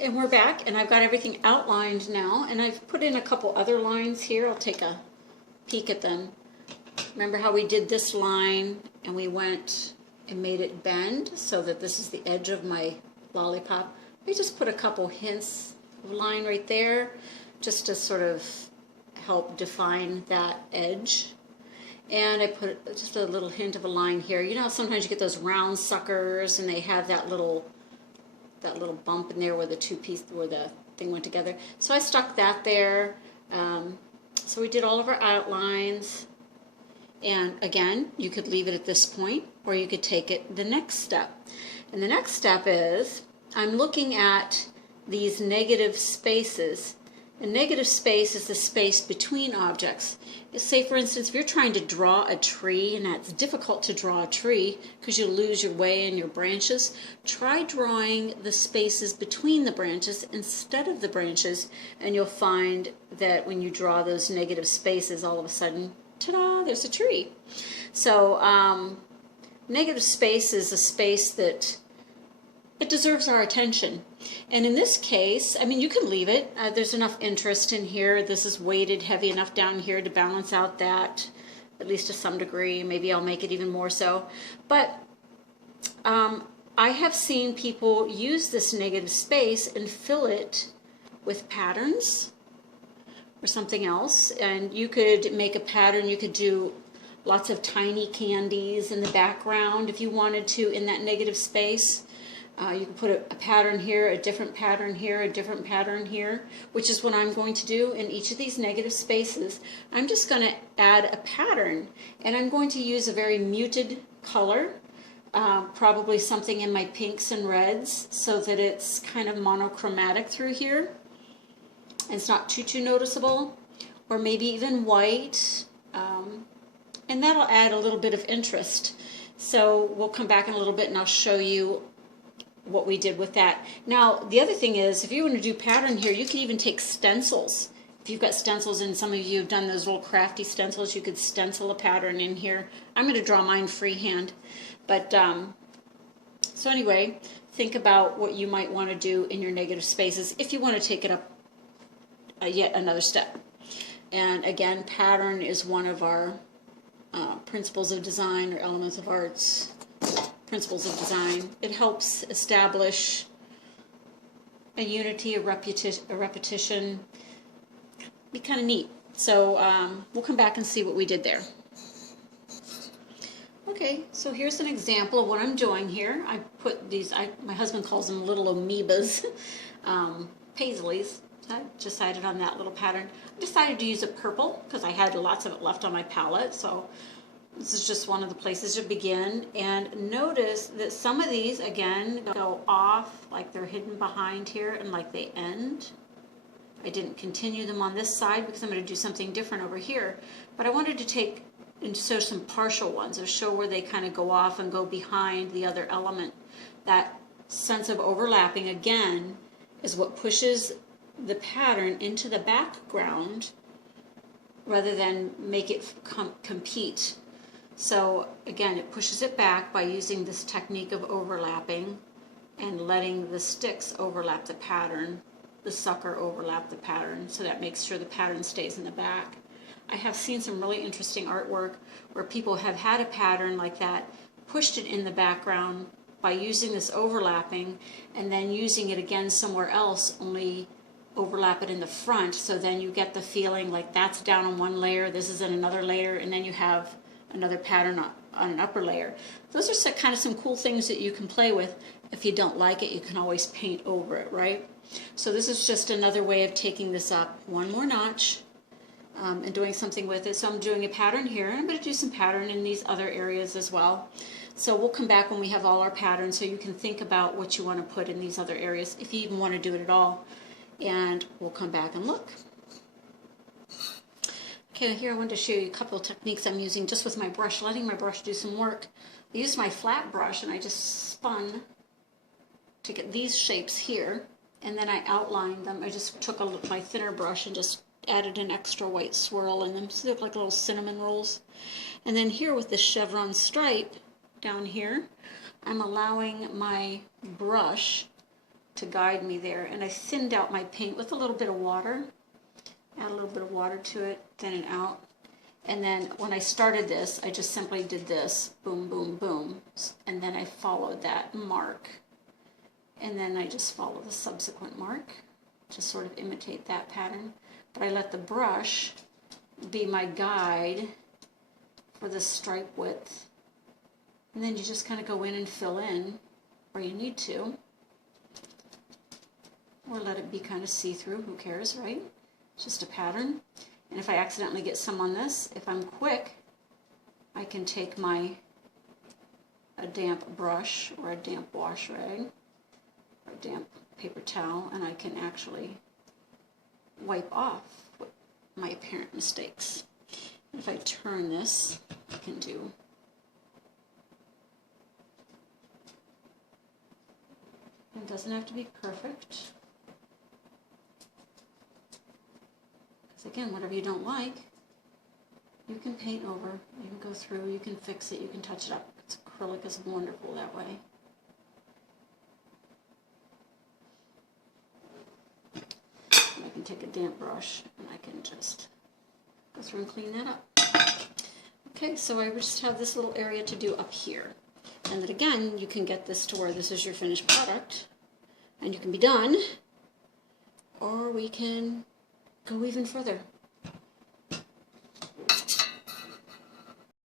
And we're back, and I've got everything outlined now, and I've put in a couple other lines here. I'll take a peek at them. Remember how we did this line and we went and made it bend so that this is the edge of my lollipop? We just put a couple hints of line right there just to sort of help define that edge. And I put just a little hint of a line here. You know, sometimes you get those round suckers and they have that little bump in there where the where the thing went together. So I stuck that there. So we did all of our outlines. And again, you could leave it at this point, or you could take it the next step. And the next step is, I'm looking at these negative spaces. A negative space is the space between objects. Say, for instance, if you're trying to draw a tree, and that's difficult to draw a tree because you lose your way in your branches, try drawing the spaces between the branches instead of the branches, and you'll find that when you draw those negative spaces, all of a sudden, ta-da, there's a tree. So negative space is a space that it deserves our attention. And in this case, I mean, you can leave it. There's enough interest in here. This is weighted heavy enough down here to balance out that, at least to some degree. Maybe I'll make it even more so. But I have seen people use this negative space and fill it with patterns or something else. And you could make a pattern. You could do lots of tiny candies in the background if you wanted to in that negative space. You can put a pattern here, a different pattern here, a different pattern here, which is what I'm going to do in each of these negative spaces. I'm just going to add a pattern, and I'm going to use a very muted color, probably something in my pinks and reds, so that it's kind of monochromatic through here. And it's not too noticeable, or maybe even white, and that'll add a little bit of interest. So we'll come back in a little bit and I'll show you what we did with that. Now, the other thing is, if you want to do pattern here, you can even take stencils. If you've got stencils, and some of you have done those little crafty stencils, you could stencil a pattern in here. I'm going to draw mine freehand. But, so anyway, think about what you might want to do in your negative spaces if you want to take it up yet another step. And again, pattern is one of our principles of design, or elements of arts. Principles of design. It helps establish a unity, a repetition. Be kind of neat. So we'll come back and see what we did there. Okay, so here's an example of what I'm doing here. I put these, my husband calls them little amoebas, paisleys. I decided on that little pattern. I decided to use a purple because I had lots of it left on my palette, so this is just one of the places to begin. And notice that some of these, again, go off like they're hidden behind here and like they end. I didn't continue them on this side because I'm going to do something different over here. But I wanted to take and show some partial ones, or show where they kind of go off and go behind the other element. That sense of overlapping, again, is what pushes the pattern into the background rather than make it compete. So again, it pushes it back by using this technique of overlapping and letting the sticks overlap the pattern, the sucker overlap the pattern, so that makes sure the pattern stays in the back. I have seen some really interesting artwork where people have had a pattern like that, pushed it in the background by using this overlapping, and then using it again somewhere else, only overlap it in the front, so then you get the feeling like that's down on one layer, this is in another layer, and then you have another pattern on an upper layer. Those are kind of some cool things that you can play with. If you don't like it, you can always paint over it, right? So this is just another way of taking this up one more notch and doing something with it. So I'm doing a pattern here, and I'm going to do some pattern in these other areas as well. So we'll come back when we have all our patterns, so you can think about what you want to put in these other areas, if you even want to do it at all. And we'll come back and look. Okay, here I wanted to show you a couple of techniques I'm using just with my brush, letting my brush do some work. I used my flat brush and I just spun to get these shapes here, and then I outlined them. I just took my thinner brush and just added an extra white swirl in them, so they look like little cinnamon rolls. And then here with the chevron stripe down here, I'm allowing my brush to guide me there. And I thinned out my paint with a little bit of water. Add a little bit of water to it, thin it out. And then when I started this, I just simply did this, boom, boom, boom. And then I followed that mark. And then I just follow the subsequent mark to sort of imitate that pattern. But I let the brush be my guide for the stripe width. And then you just kind of go in and fill in where you need to. Or let it be kind of see-through, who cares, right? It's just a pattern. And if I accidentally get some on this, if I'm quick, I can take a damp brush or a damp wash rag or a damp paper towel, and I can actually wipe off my apparent mistakes. And if I turn this, I can do it doesn't have to be perfect. Again, whatever you don't like, you can paint over, you can go through, you can fix it, you can touch it up. Acrylic is wonderful that way. And I can take a damp brush and I can just go through and clean that up. Okay, so I just have this little area to do up here. And then again, you can get this to where this is your finished product and you can be done, or we can go even further.